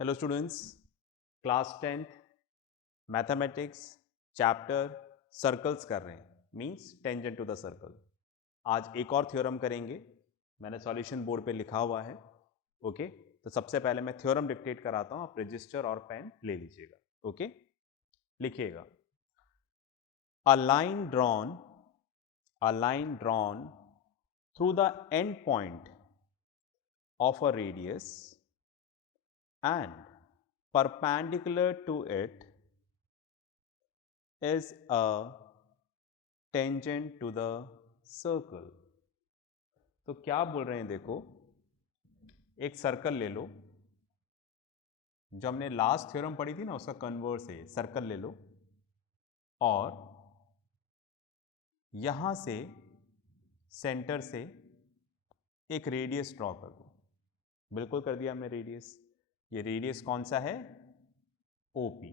Hello students, class 10th mathematics chapter circles कर रहे हैं, means tangent to the circle. आज एक और थ्योरम करेंगे, मैंने सॉल्यूशन बोर्ड पे लिखा हुआ है। ओके, तो सबसे पहले मैं थ्योरम डिक्टेट कराता हूँ, आप रजिस्टर और पेन ले लीजिएगा। ओके, लिखिएगा। अ line drawn through the end point of a radius and perpendicular to it is a tangent to the circle। तो क्या बोल रहे हैं, देखो, एक सर्कल ले लो, जो हमने लास्ट थ्योरम पढ़ी थी ना, उसका कन्वर्स है। सर्कल ले लो और यहां से सेंटर से एक रेडियस ड्रॉ कर दो। बिल्कुल कर दिया हमने रेडियस। ये रेडियस कौन सा है? OP।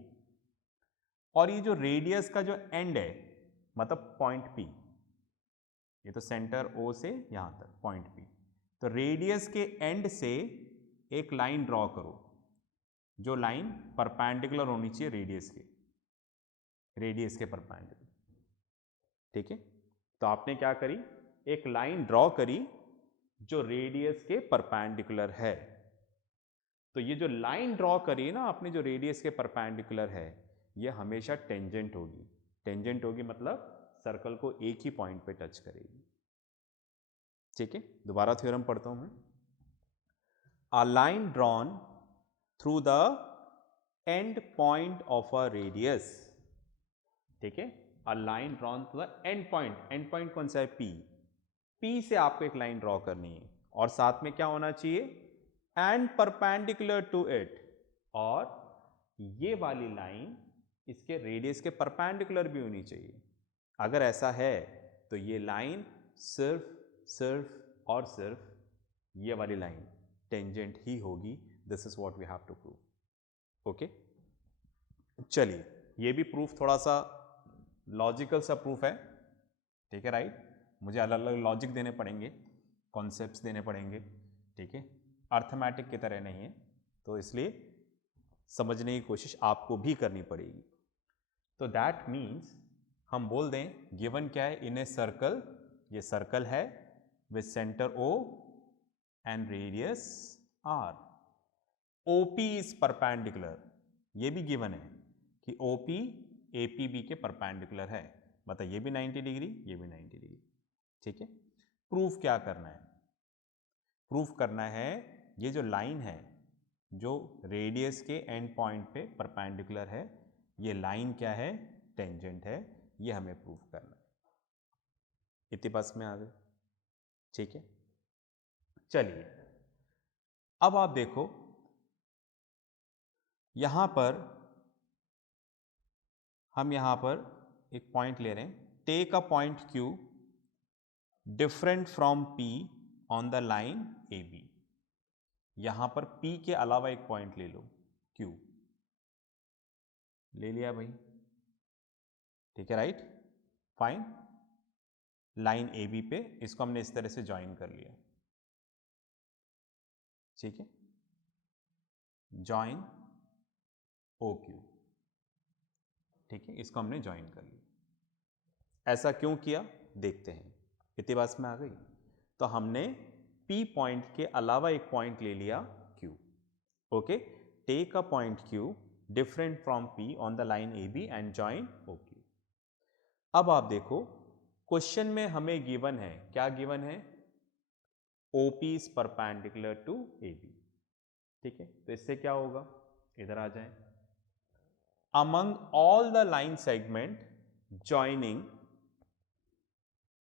और ये जो रेडियस का जो एंड है, मतलब पॉइंट P, ये तो सेंटर O से यहां तक पॉइंट P, तो रेडियस के एंड से एक लाइन ड्रॉ करो, जो लाइन परपेंडिकुलर होनी चाहिए रेडियस के परपेंडिकुलर। ठीक है, तो आपने क्या करी, एक लाइन ड्रॉ करी जो रेडियस के परपेंडिकुलर है। तो ये जो लाइन ड्रॉ करी ना आपने, जो रेडियस के परपेंडिकुलर है, ये हमेशा टेंजेंट होगी। टेंजेंट होगी मतलब सर्कल को एक ही पॉइंट पे टच करेगी। ठीक है, दोबारा थ्योरम पढ़ता हूं मैं। A line drawn through the end point of a radius। ठीक है, a line drawn to the end point। end point कौन सा है? P से आपको एक लाइन ड्रॉ करनी है और साथ में क्या होना चाहिए? And perpendicular to it. और ये वाली लाइन इसके रेडियस के परपेंडिकुलर भी होनी चाहिए। अगर ऐसा है तो ये लाइन सिर्फ और सिर्फ ये वाली लाइन टेंजेंट ही होगी। This is what we have to prove. Okay, चलिए, ये भी प्रूफ थोड़ा सा लॉजिकल सा प्रूफ है। ठीक है, राइट। मुझे अलग अलग लॉजिक देने पड़ेंगे, कॉन्सेप्ट्स देने पड़ेंगे। ठीक है, अर्थमेटिक की तरह नहीं है, तो इसलिए समझने की कोशिश आपको भी करनी पड़ेगी। तो दैट मीन्स हम बोल दें गिवन क्या है इन ए सर्कल, ये सर्कल है with centre O and radius R। OP is perpendicular, ये भी गिवन है कि OP APB के परपेंडिकुलर है। मतलब ये भी 90 डिग्री, ये भी 90 डिग्री। ठीक है, प्रूफ क्या करना है? प्रूफ करना है ये जो लाइन है, जो रेडियस के एंड पॉइंट पे परपेंडिकुलर है, ये लाइन क्या है? टेंजेंट है। ये हमें प्रूफ करना है। इतनी बस में आ गए। ठीक है, चलिए, अब आप देखो यहां पर, हम यहां पर एक पॉइंट ले रहे हैं। Take a point Q different from P on the line AB। यहां पर P के अलावा एक पॉइंट ले लो, Q ले लिया भाई। ठीक है, राइट, फाइन। लाइन AB पे इसको हमने इस तरह से ज्वाइन कर लिया। ठीक है, ज्वाइन OQ। ठीक है, इसको हमने ज्वाइन कर लिया। ऐसा क्यों किया देखते हैं। इतनी बात में आ गई। तो हमने P पॉइंट के अलावा एक पॉइंट ले लिया Q। Okay, take a point Q different from P on the line AB and join OQ। अब आप देखो, क्वेश्चन में हमें गिवन है, क्या गिवन है? OP is perpendicular to AB। ठीक है, तो इससे क्या होगा, इधर आ जाए। Among all the line segment joining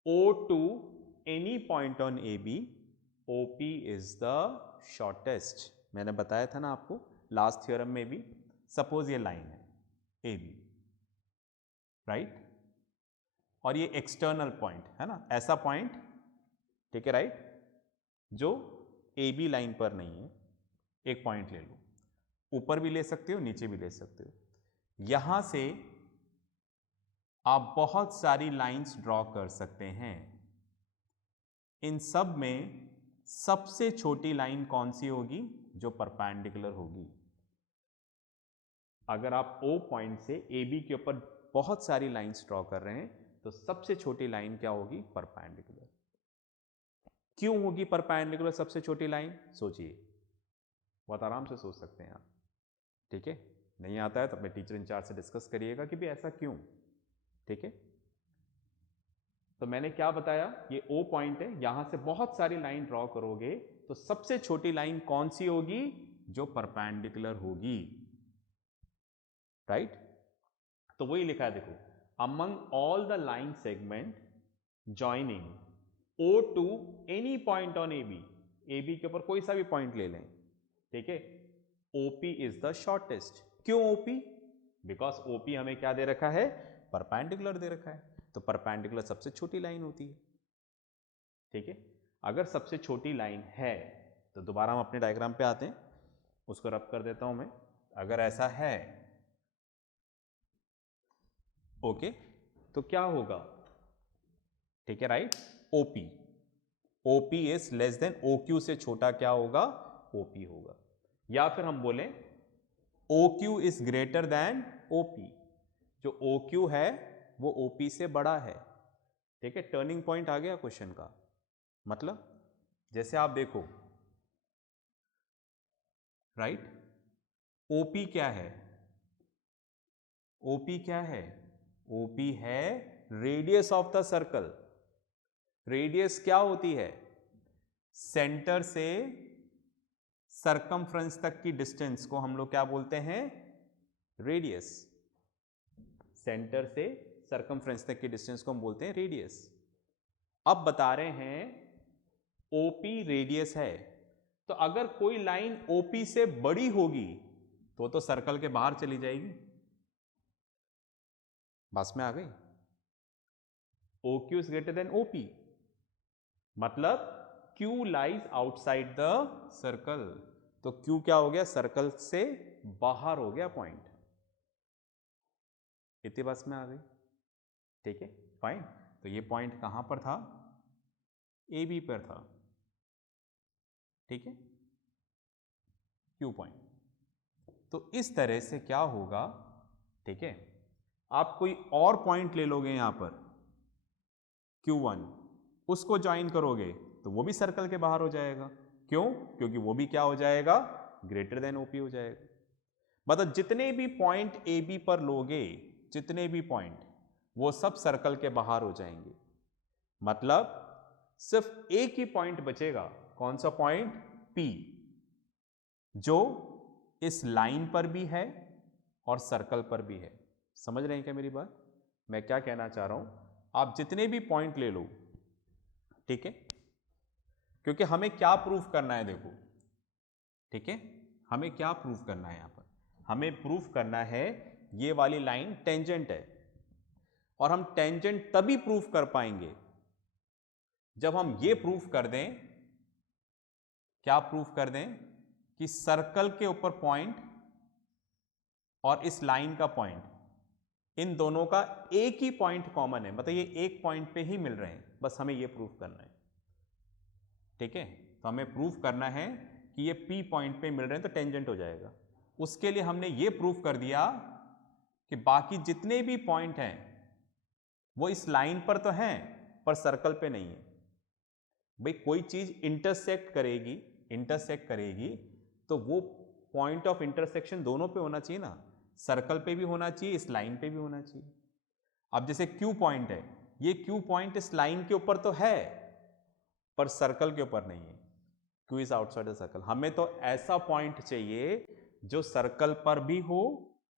O to any point on AB, OP is the shortest। मैंने बताया था ना आपको लास्ट थ्योरम में भी। सपोज ये लाइन है AB, राइट, और ये एक्सटर्नल पॉइंट है ना, ऐसा पॉइंट। ठीक है, राइट, जो AB लाइन पर नहीं है। एक पॉइंट ले लो, ऊपर भी ले सकते हो, नीचे भी ले सकते हो। यहां से आप बहुत सारी लाइंस ड्रॉ कर सकते हैं। इन सब में सबसे छोटी लाइन कौन सी होगी? जो परपेंडिकुलर होगी। अगर आप O पॉइंट से AB के ऊपर बहुत सारी लाइंस ड्रॉ कर रहे हैं तो सबसे छोटी लाइन क्या होगी? परपेंडिकुलर। क्यों होगी परपेंडिकुलर सबसे छोटी लाइन? सोचिए, बहुत आराम से सोच सकते हैं आप। ठीक है, नहीं आता है तो अपने टीचर इंचार्ज से डिस्कस करिएगा कि भी ऐसा क्यों। ठीक है, तो मैंने क्या बताया, ये O पॉइंट है, यहां से बहुत सारी लाइन ड्रॉ करोगे तो सबसे छोटी लाइन कौन सी होगी? जो परपेंडिकुलर होगी, राइट। तो वही लिखा है देखो, among all the line segment joining O to any point on AB, AB के ऊपर कोई सा भी पॉइंट ले लें, ठीक है, OP इज द शॉर्टेस्ट। क्यों OP? बिकॉज OP हमें क्या दे रखा है? परपेंडिकुलर दे रखा है, तो परपेंडिकुलर सबसे छोटी लाइन होती है। ठीक है, अगर सबसे छोटी लाइन है तो दोबारा हम अपने डायग्राम पे आते हैं, उसको रब कर देता हूं मैं। अगर ऐसा है ओके, तो क्या होगा? ठीक है, right, OP, OP is less than OQ से छोटा क्या होगा? OP होगा। या फिर हम बोलें OQ is greater than OP, जो OQ है वो OP से बड़ा है। ठीक है, टर्निंग पॉइंट आ गया क्वेश्चन का। मतलब जैसे आप देखो, राइट, OP क्या है? OP क्या है? OP है radius of the circle. Radius क्या होती है? सेंटर से सरकमफ्रेंस तक की डिस्टेंस को हम लोग क्या बोलते हैं? रेडियस। सेंटर से सरकमफ्रेंस तक की डिस्टेंस को हम बोलते हैं रेडियस। अब बता रहे हैं OP रेडियस है, तो अगर कोई लाइन OP से बड़ी होगी तो सर्कल के बाहर चली जाएगी। बस में आ गई? OQ is greater than OP, मतलब Q lies outside the circle, तो Q क्या हो गया? सर्कल से बाहर हो गया पॉइंट। इतनी बस में आ गई? ठीक है, फाइन। तो ये पॉइंट कहां पर था? AB पर था। ठीक है, Q पॉइंट। तो इस तरह से क्या होगा? ठीक है, आप कोई और पॉइंट ले लोगे यहां पर Q1, उसको ज्वाइन करोगे तो वो भी सर्कल के बाहर हो जाएगा। क्यों? क्योंकि वो भी क्या हो जाएगा? ग्रेटर देन OP हो जाएगा। मतलब जितने भी पॉइंट AB पर लोगे, जितने भी पॉइंट, वो सब सर्कल के बाहर हो जाएंगे। मतलब सिर्फ एक ही पॉइंट बचेगा। कौन सा पॉइंट? P, जो इस लाइन पर भी है और सर्कल पर भी है। समझ रहे हैं क्या मेरी बात? मैं क्या कहना चाह रहा हूं, आप जितने भी पॉइंट ले लो, ठीक है, क्योंकि हमें क्या प्रूफ करना है देखो, ठीक है, हमें क्या प्रूफ करना है? यहां पर हमें प्रूफ करना है ये वाली लाइन टेंजेंट है, और हम टेंजेंट तभी प्रूफ कर पाएंगे जब हम ये प्रूफ कर दें, क्या प्रूफ कर दें? कि सर्कल के ऊपर पॉइंट और इस लाइन का पॉइंट, इन दोनों का एक ही पॉइंट कॉमन है, मतलब ये एक पॉइंट पे ही मिल रहे हैं। बस हमें ये प्रूफ करना है। ठीक है, तो हमें प्रूफ करना है कि ये P पॉइंट पे मिल रहे हैं तो टेंजेंट हो जाएगा। उसके लिए हमने ये प्रूफ कर दिया कि बाकी जितने भी पॉइंट हैं वो इस लाइन पर तो हैं पर सर्कल पे नहीं है। भाई कोई चीज इंटरसेक्ट करेगी तो वो पॉइंट ऑफ इंटरसेक्शन दोनों पे होना चाहिए ना, सर्कल पे भी होना चाहिए, इस लाइन पे भी होना चाहिए। अब जैसे Q पॉइंट है, ये Q पॉइंट इस लाइन के ऊपर तो है पर सर्कल के ऊपर नहीं है। Q is outside the circle. हमें तो ऐसा पॉइंट चाहिए जो सर्कल पर भी हो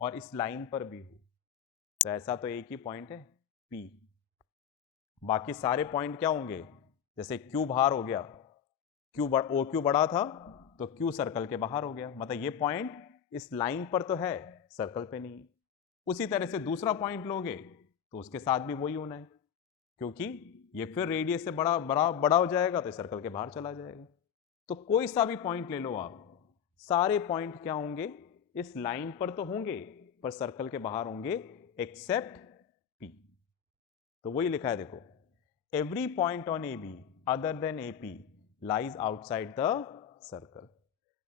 और इस लाइन पर भी हो। तो ऐसा तो एक ही पॉइंट है P। बाकी सारे पॉइंट क्या होंगे? जैसे Q बाहर हो गया, OQ बड़ा था तो Q सर्कल के बाहर हो गया, मतलब ये पॉइंट इस लाइन पर तो है, सर्कल पे नहीं है। उसी तरह से दूसरा पॉइंट लोगे तो उसके साथ भी वही होना है, क्योंकि ये फिर रेडियस से बड़ा बड़ा बड़ा हो जाएगा तो सर्कल के बाहर चला जाएगा। तो कोई सा भी पॉइंट ले लो आप, सारे पॉइंट क्या होंगे? इस लाइन पर तो होंगे पर सर्कल के बाहर होंगे, एक्सेप्ट P। तो वही लिखा है देखो, every point on AB other than AP lies outside the circle.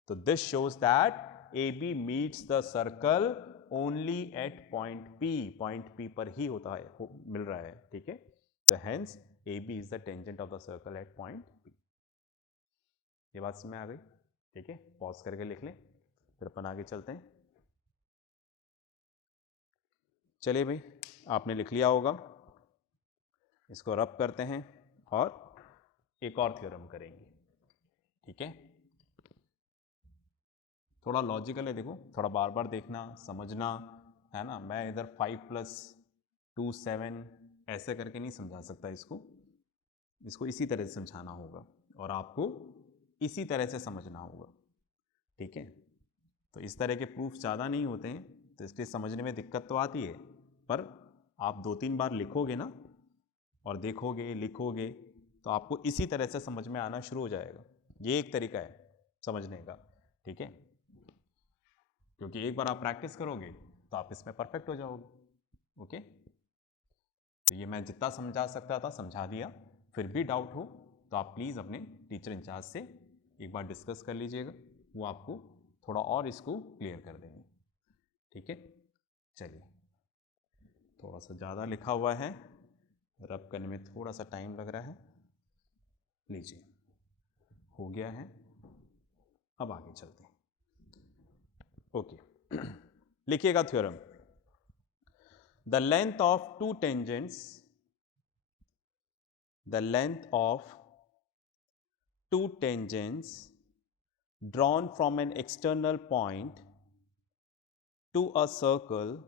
So this shows that AB meets the circle only at point P पर ही होता है, मिल रहा है, ठीक है। तो hence AB is the tangent of the circle eight point P। ये बात समझ में आ गई, ठीक है। पॉज करके लिख लें, फिर अपन आगे चलते हैं। चलिए भाई, आपने लिख लिया होगा, इसको रब करते हैं और एक और थ्योरम करेंगे, ठीक है। थोड़ा लॉजिकल है, देखो, थोड़ा बार बार देखना, समझना, है ना। मैं इधर 5 + 2 7 ऐसे करके नहीं समझा सकता इसको इसी तरह से समझाना होगा और आपको इसी तरह से समझना होगा, ठीक है। तो इस तरह के प्रूफ ज़्यादा नहीं होते हैं, तो इसलिए समझने में दिक्कत तो आती है, पर आप 2-3 बार लिखोगे ना और देखोगे, लिखोगे, तो आपको इसी तरह से समझ में आना शुरू हो जाएगा। ये एक तरीका है समझने का, ठीक है। क्योंकि एक बार आप प्रैक्टिस करोगे तो आप इसमें परफेक्ट हो जाओगे, ओके। तो ये मैं जितना समझा सकता था समझा दिया। फिर भी डाउट हो तो आप प्लीज़ अपने टीचर इंचार्ज से एक बार डिस्कस कर लीजिएगा, वो आपको थोड़ा और इसको क्लियर कर देंगे, ठीक है। चलिए, थोड़ा सा ज़्यादा लिखा हुआ है, रब करने में थोड़ा सा टाइम लग रहा है। लीजिए, हो गया है, अब आगे चलते हैं, ओके। लिखिएगा theorem. The length of two tangents drawn from an external point to a circle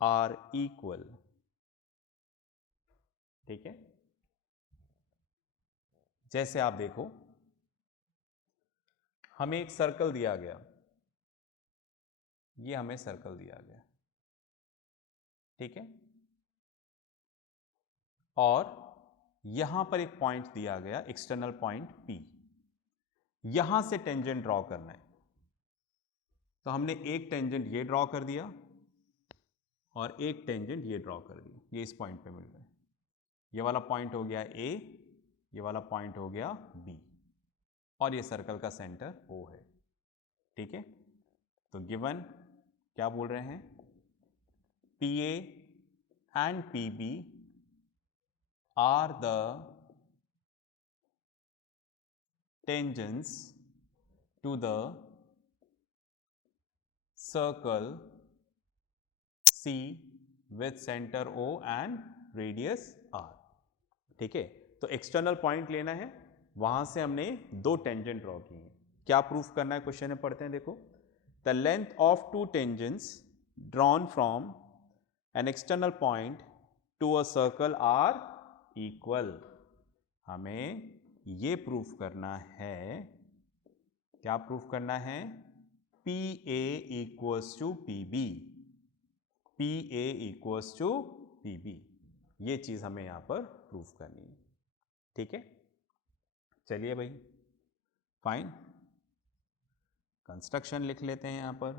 are equal, ठीक है। जैसे आप देखो, हमें एक सर्कल दिया गया, ये हमें सर्कल दिया गया, ठीक है, और यहां पर एक पॉइंट दिया गया, एक्सटर्नल पॉइंट P। यहां से टेंजेंट ड्रॉ करना है, तो हमने एक टेंजेंट ये ड्रॉ कर दिया और एक टेंजेंट ये ड्रॉ कर दिया, ये इस पॉइंट पे मिल रहा है। ये वाला पॉइंट हो गया A, ये वाला पॉइंट हो गया B, और ये सर्कल का सेंटर O है, ठीक है। तो गिवन क्या बोल रहे हैं, PA and PB are the tangents to the circle C with center O and radius R, ठीक है। तो एक्सटर्नल पॉइंट लेना है, वहां से हमने दो टेंजेंट ड्रॉ किए हैं। क्या प्रूफ करना है, क्वेश्चन में पढ़ते हैं, देखो। The length of two tangents drawn from an external point to a circle are equal. हमें ये प्रूफ करना है, क्या प्रूफ करना है, PA equals to PB, PA equals to PB, ये चीज हमें यहां पर प्रूफ करनी है, ठीक है। चलिए भाई, फाइन, कंस्ट्रक्शन लिख लेते हैं। यहां पर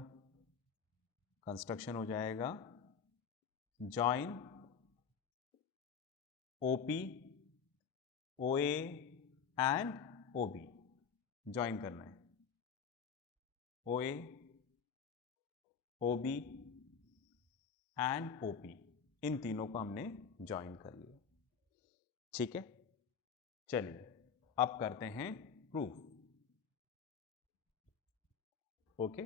कंस्ट्रक्शन हो जाएगा, join OP OA and OB, join करना है, OA OB एंड OP, इन तीनों को हमने ज्वाइन कर लिया, ठीक है। चलिए, अब करते हैं प्रूफ, ओके।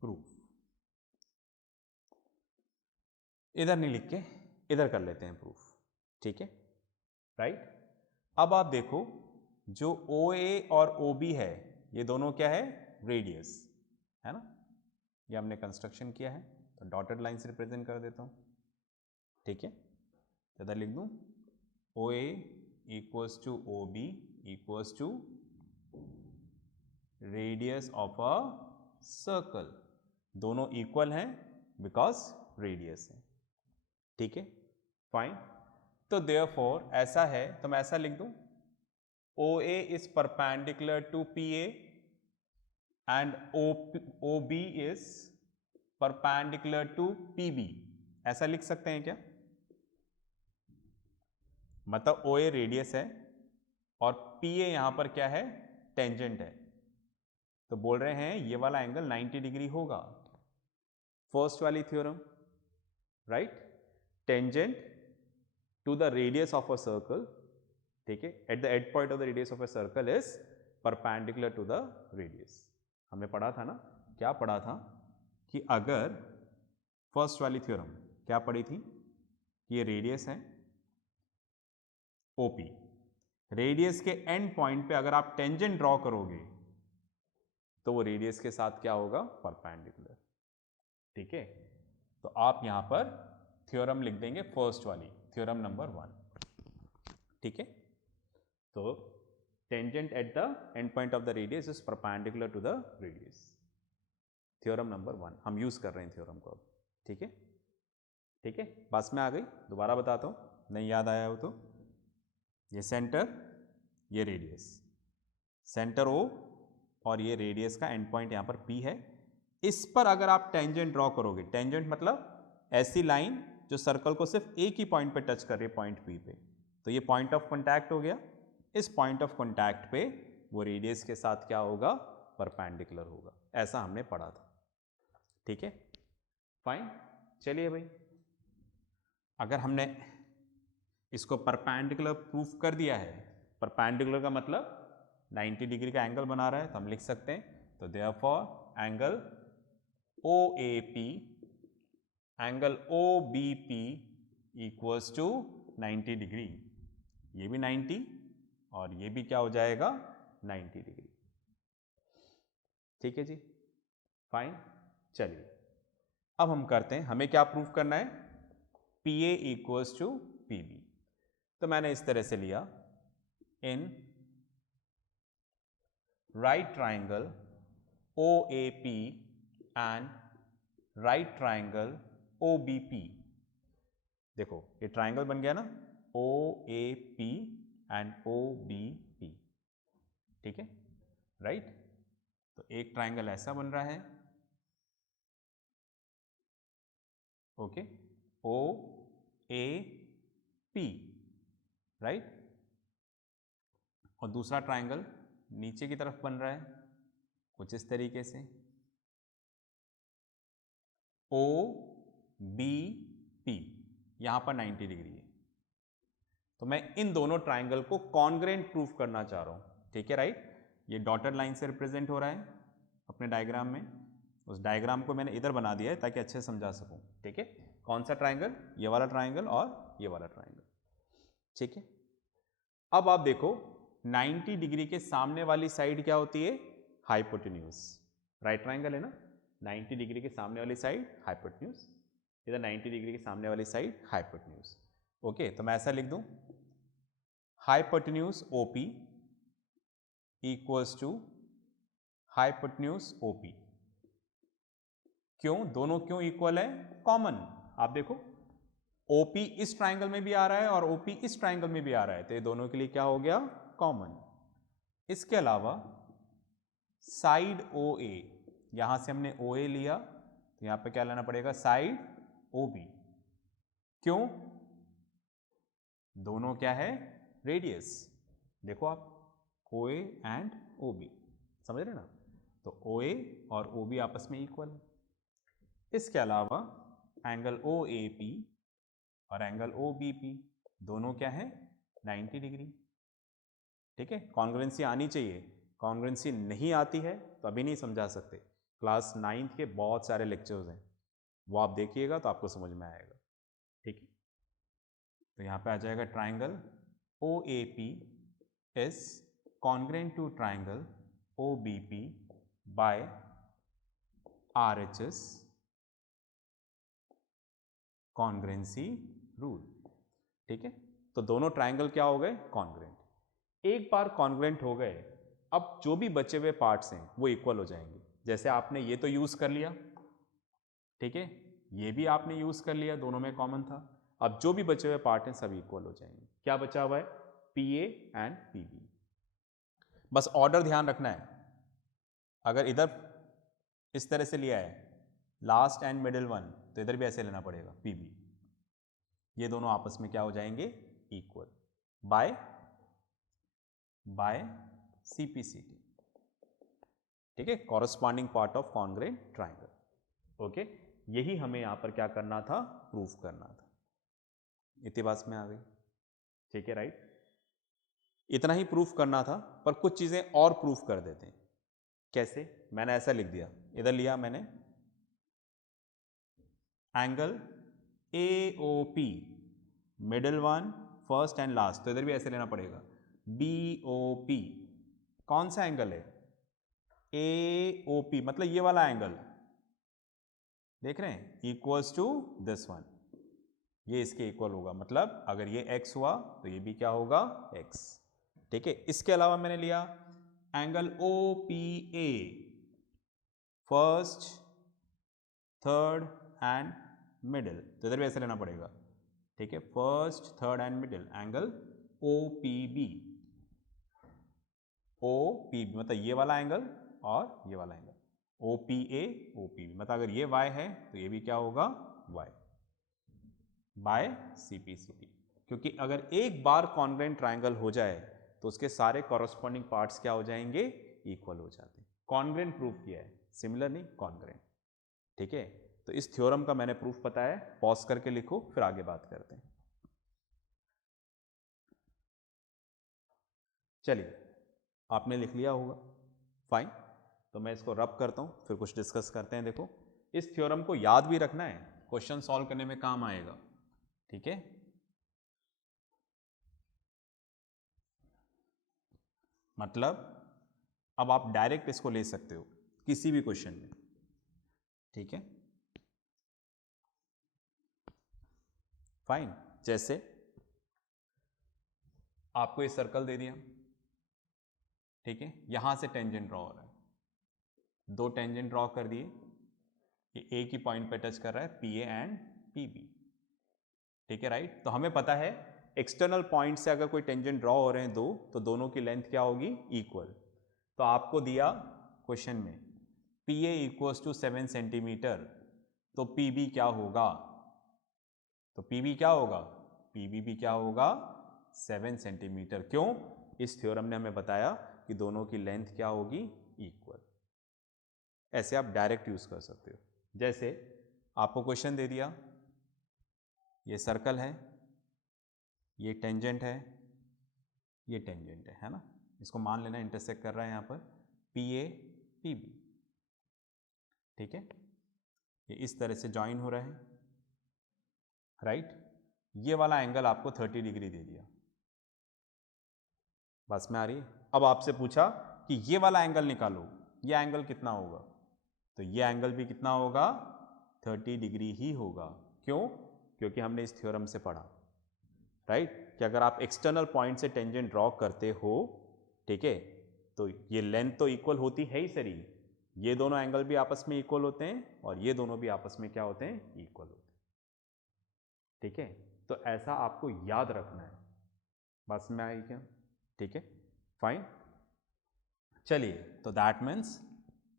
प्रूफ इधर नहीं लिख के इधर कर लेते हैं प्रूफ, ठीक है, राइट। अब आप देखो, जो OA और OB है, ये दोनों क्या है, रेडियस है ना। ये हमने कंस्ट्रक्शन किया है, तो डॉटेड लाइन से रिप्रेजेंट कर देता हूं, ठीक है। तो इधर लिख दूं, OA equals to OB equals to radius of a circle. दोनों इक्वल हैं बिकॉज रेडियस है, ठीक है, फाइन। तो देयरफॉर ऐसा है, तो मैं ऐसा लिख दूं, OA is perpendicular to PA and OB is perpendicular to PB, ऐसा लिख सकते हैं क्या। मतलब OA रेडियस है और PA यहां पर क्या है, टेंजेंट है, तो बोल रहे हैं ये वाला एंगल 90 डिग्री होगा। फर्स्ट वाली theorem, right, tangent to the radius of a circle, ठीक है, at the end point of the radius of a circle is perpendicular to the radius. हमने पढ़ा था ना, क्या पढ़ा था कि अगर फर्स्ट वाली थ्योरम क्या पढ़ी थी कि ये रेडियस है ओपी, रेडियस के एंड पॉइंट पे अगर आप टेंजेंट ड्रॉ करोगे तो वो रेडियस के साथ क्या होगा, परपेंडिकुलर। ठीक है, तो आप यहां पर थ्योरम लिख देंगे फर्स्ट वाली, थ्योरम नंबर 1। ठीक है, तो tangent at the end point of the radius is perpendicular to the radius, theorem number 1 हम यूज कर रहे हैं थ्योरम को अब। ठीक है, ठीक है, बस में आ गई, दोबारा बताता हूं, नहीं याद आया हो तो। ये सेंटर, ये रेडियस, सेंटर ओ और ये रेडियस का एंड पॉइंट यहां पर पी है। इस पर अगर आप टेंजेंट ड्रॉ करोगे, टेंजेंट मतलब ऐसी लाइन जो सर्कल को सिर्फ एक ही पॉइंट पे टच कर रही है, पॉइंट पी पे, तो ये पॉइंट ऑफ कॉन्टैक्ट हो गया। इस पॉइंट ऑफ कॉन्टैक्ट पे वो रेडियस के साथ क्या होगा, परपेंडिकुलर होगा। ऐसा हमने पढ़ा था। ठीक है, फाइन। चलिए भाई, अगर हमने इसको परपेंडिकुलर प्रूफ कर दिया है, परपेंडिकुलर का मतलब 90 डिग्री का एंगल बना रहा है, तो हम लिख सकते हैं, तो therefore angle OAP, angle OBP equals to 90 degree. ये भी 90 और ये भी क्या हो जाएगा, 90 डिग्री। ठीक है जी, फाइन। चलिए अब हम करते हैं, हमें क्या प्रूफ करना है, PA इक्वल्स टू PB। तो मैंने इस तरह से लिया, in right triangle OAP and right triangle OBP। देखो ये ट्राइंगल बन गया ना, OAP एंड OBP। ठीक है, राइट, तो एक ट्राइंगल ऐसा बन रहा है, ओके, OAP, राइट, और दूसरा ट्राइंगल नीचे की तरफ बन रहा है कुछ इस तरीके से, OBP, यहां पर 90 डिग्री है। तो मैं इन दोनों ट्राइंगल को कॉन्ग्रेंट प्रूफ करना चाह रहा हूं। ठीक है, राइट, ये डॉटेड लाइन से रिप्रेजेंट हो रहा है अपने डायग्राम में, उस डायग्राम को मैंने इधर बना दिया है ताकि अच्छे से समझा सकूं। ठीक है, कौन सा ट्राइंगल, ये वाला ट्राइंगल और ये वाला ट्राइंगल। ठीक है, अब आप देखो 90 डिग्री के सामने वाली साइड क्या होती है, हाइपोटेन्यूज। राइट ट्राइंगल है ना, 90 डिग्री के सामने वाली साइड हाइपोटेन्यूज, इधर 90 डिग्री के सामने वाली साइड हाइपोटेन्यूज। ओके, तो मैं ऐसा लिख दूं, hypotenuse OP equals to hypotenuse OP। क्यों, दोनों क्यों इक्वल है, कॉमन। आप देखो OP इस ट्राइंगल में भी आ रहा है और OP इस ट्राइंगल में भी आ रहा है, तो ये दोनों के लिए क्या हो गया, कॉमन। इसके अलावा साइड OA, यहां से हमने OA लिया, तो यहां पे क्या लेना पड़ेगा, साइड OB। क्यों, दोनों क्या है, रेडियस। देखो आप, OA एंड OB, समझ रहे ना, तो OA और OB आपस में इक्वल है। इसके अलावा एंगल OAP और एंगल OBP दोनों क्या है, 90 डिग्री। ठीक है, कॉन्ग्रुएंसी आनी चाहिए, कॉन्ग्रुएंसी नहीं आती है तो अभी नहीं समझा सकते। क्लास 9th के बहुत सारे लेक्चर्स हैं, वो आप देखिएगा तो आपको समझ में आएगा। ठीक है, तो यहाँ पे आ जाएगा triangle OAP is congruent to triangle OBP by RHS congruency rule. ठीक है, तो दोनों ट्राइंगल क्या हो गए, कॉन्ग्रुएंट। एक बार कॉन्ग्रुएंट हो गए, अब जो भी बचे हुए पार्ट्स हैं वो इक्वल हो जाएंगे। जैसे आपने ये तो यूज कर लिया, ठीक है, ये भी आपने यूज कर लिया, दोनों में कॉमन था। अब जो भी बचे हुए पार्ट हैं सब इक्वल हो जाएंगे। क्या बचा हुआ है, PA एंड PB। बस ऑर्डर ध्यान रखना है, अगर इधर इस तरह से लिया है लास्ट एंड मिडिल वन, तो इधर भी ऐसे लेना पड़ेगा PB। ये दोनों आपस में क्या हो जाएंगे, इक्वल, बाय CPCT। ठीक है, corresponding part of congruent triangle. Okay, यही हमें यहां पर क्या करना था, प्रूफ करना था। इतनी बात में आ गई, ठीक है, राइट। इतना ही प्रूफ करना था, पर कुछ चीजें और प्रूफ कर देते हैं। कैसे? मैंने ऐसा लिख दिया, इधर लिया मैंने angle AOP, middle one, first and last, तो इधर भी ऐसे लेना पड़ेगा BOP। कौन सा एंगल है? AOP, मतलब ये वाला एंगल, देख रहे हैं, इक्वल्स टू दिस वन, ये इसके इक्वल होगा, मतलब अगर ये x हुआ तो ये भी क्या होगा, x। ठीक है, इसके अलावा मैंने लिया angle OPA, first, third and middle, तो इधर भी ऐसे लेना पड़ेगा। ठीक है, first, third and middle, angle OPB। OPB मतलब ये वाला एंगल और ये वाला एंगल, OPA OPB, मतलब अगर ये y है तो ये भी क्या होगा, y बाय CPCT। क्योंकि अगर एक बार कॉन्ग्रेंट ट्राइंगल हो जाए तो उसके सारे कॉरस्पॉन्डिंग पार्ट्स क्या हो जाएंगे, इक्वल हो जाते हैं। कॉन्ग्रेंट प्रूफ किया है, सिमिलर नहीं, कॉन्ग्रेंट। ठीक है, तो इस थ्योरम का मैंने प्रूफ बताया, पॉज करके लिखो फिर आगे बात करते हैं। चलिए, आपने लिख लिया होगा, फाइन, तो मैं इसको रब करता हूं, फिर कुछ डिस्कस करते हैं। देखो, इस थ्योरम को याद भी रखना है, क्वेश्चन सॉल्व करने में काम आएगा। ठीक है, मतलब अब आप डायरेक्ट इसको ले सकते हो किसी भी क्वेश्चन में। ठीक है, फाइन। जैसे आपको ये सर्कल दे दिया, ठीक है, यहां से टेंजेंट ड्रॉ हो रहा है, दो टेंजेंट ड्रॉ कर दिए, ये एक ही पॉइंट पे टच कर रहा है, PA एंड PB। ठीक है, राइट। तो हमें पता है एक्सटर्नल पॉइंट से अगर कोई टेंजेंट ड्रॉ हो रहे हैं दो, तो दोनों की लेंथ क्या होगी, इक्वल। तो आपको दिया क्वेश्चन में PA इक्वल्स टू 7 सेंटीमीटर, तो PB क्या होगा, तो PB क्या होगा, PB भी क्या होगा, 7 सेंटीमीटर। क्यों? इस थ्योरम ने हमें बताया कि दोनों की लेंथ क्या होगी, इक्वल। ऐसे आप डायरेक्ट यूज कर सकते हो। जैसे आपको क्वेश्चन दे दिया, ये सर्कल है, ये टेंजेंट है, ये टेंजेंट है ना, इसको मान लेना इंटरसेक्ट कर रहा है यहाँ पर PA PB। ठीक है, ये इस तरह से ज्वाइन हो रहा है, राइट। ये वाला एंगल आपको 30 डिग्री दे दिया, बस में आ रही है। अब आपसे पूछा कि ये वाला एंगल निकालो, ये एंगल कितना होगा, तो ये एंगल भी कितना होगा, 30 डिग्री ही होगा। क्यों? क्योंकि हमने इस थ्योरम से पढ़ा, राइट, कि अगर आप एक्सटर्नल पॉइंट से टेंजेंट ड्रॉ करते हो, ठीक है, तो ये लेंथ तो इक्वल होती है ही सरी, ये दोनों एंगल भी आपस में इक्वल होते हैं और ये दोनों भी आपस में क्या होते हैं, इक्वल होते हैं। ठीक है, तो ऐसा आपको याद रखना है, बस में आई क्या? ठीक है, फाइन। चलिए, तो दैट मीन्स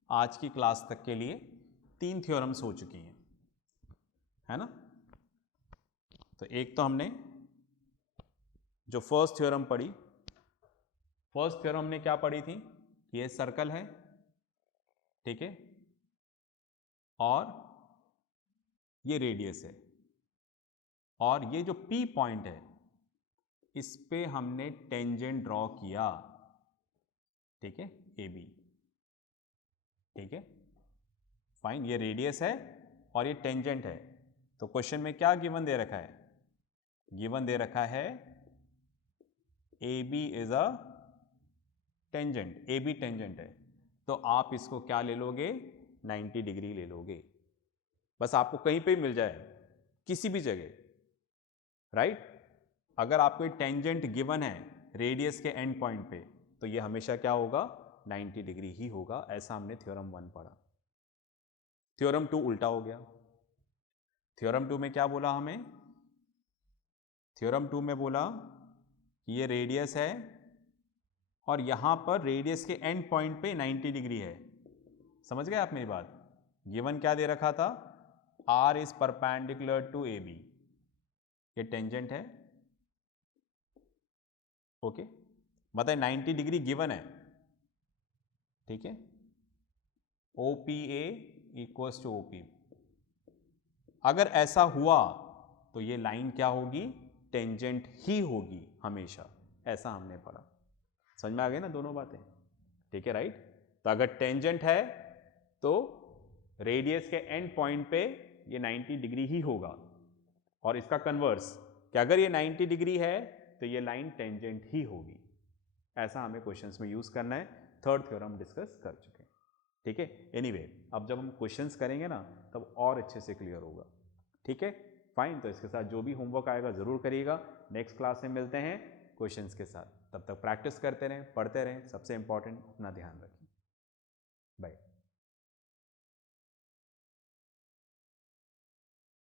आज की क्लास तक के लिए 3 थ्योरम्स हो चुकी हैं, है ना। तो एक तो हमने जो फर्स्ट थ्योरम पढ़ी, फर्स्ट थ्योरम हमने क्या पढ़ी थी, ये सर्कल है, ठीक है, और ये रेडियस है, और ये जो P पॉइंट है इस पे हमने टेंजेंट ड्रॉ किया, ठीक है, AB। ठीक है, फाइन, ये रेडियस है और ये टेंजेंट है। तो क्वेश्चन में क्या गिवन दे रखा है, गिवन दे रखा है AB is a tangent, AB tangent है, तो आप इसको क्या ले लोगे, 90 डिग्री ले लोगे। बस आपको कहीं पे भी मिल जाए, किसी भी जगह, राइट। अगर आपको एक टेंजेंट गिवन है रेडियस के एंड पॉइंट पे, तो ये हमेशा क्या होगा, 90 डिग्री ही होगा। ऐसा हमने थ्योरम 1 पढ़ा। थ्योरम 2 उल्टा हो गया। थ्योरम 2 में क्या बोला हमें, थ्योरम 2 में बोला कि ये रेडियस है और यहां पर रेडियस के एंड पॉइंट पे 90 डिग्री है। समझ गए आप मेरी बात? गिवन क्या दे रखा था, R is perpendicular to AB, ये टेंजेंट है, ओके, मतलब 90 डिग्री गिवन है, ठीक है। OPA equals to OP। अगर ऐसा हुआ तो ये लाइन क्या होगी, टेंजेंट ही होगी हमेशा, ऐसा हमने पढ़ा। समझ में आ गई ना दोनों बातें, ठीक है, राइट। तो अगर टेंजेंट है तो रेडियस के एंड पॉइंट पे ये 90 डिग्री ही होगा, और इसका कन्वर्स कि अगर ये 90 डिग्री है तो ये लाइन टेंजेंट ही होगी। ऐसा हमें क्वेश्चंस में यूज करना है। थर्ड थ्योरम डिस्कस कर चुके हैं, ठीक है। एनीवे, अब जब हम क्वेश्चंस करेंगे ना तब और अच्छे से क्लियर होगा, ठीक है, फाइन। तो इसके साथ जो भी होमवर्क आएगा ज़रूर करिएगा। नेक्स्ट क्लास में मिलते हैं क्वेश्चंस के साथ, तब तक प्रैक्टिस करते रहें, पढ़ते रहें। सबसे इंपॉर्टेंट, अपना ध्यान रखें। बाय।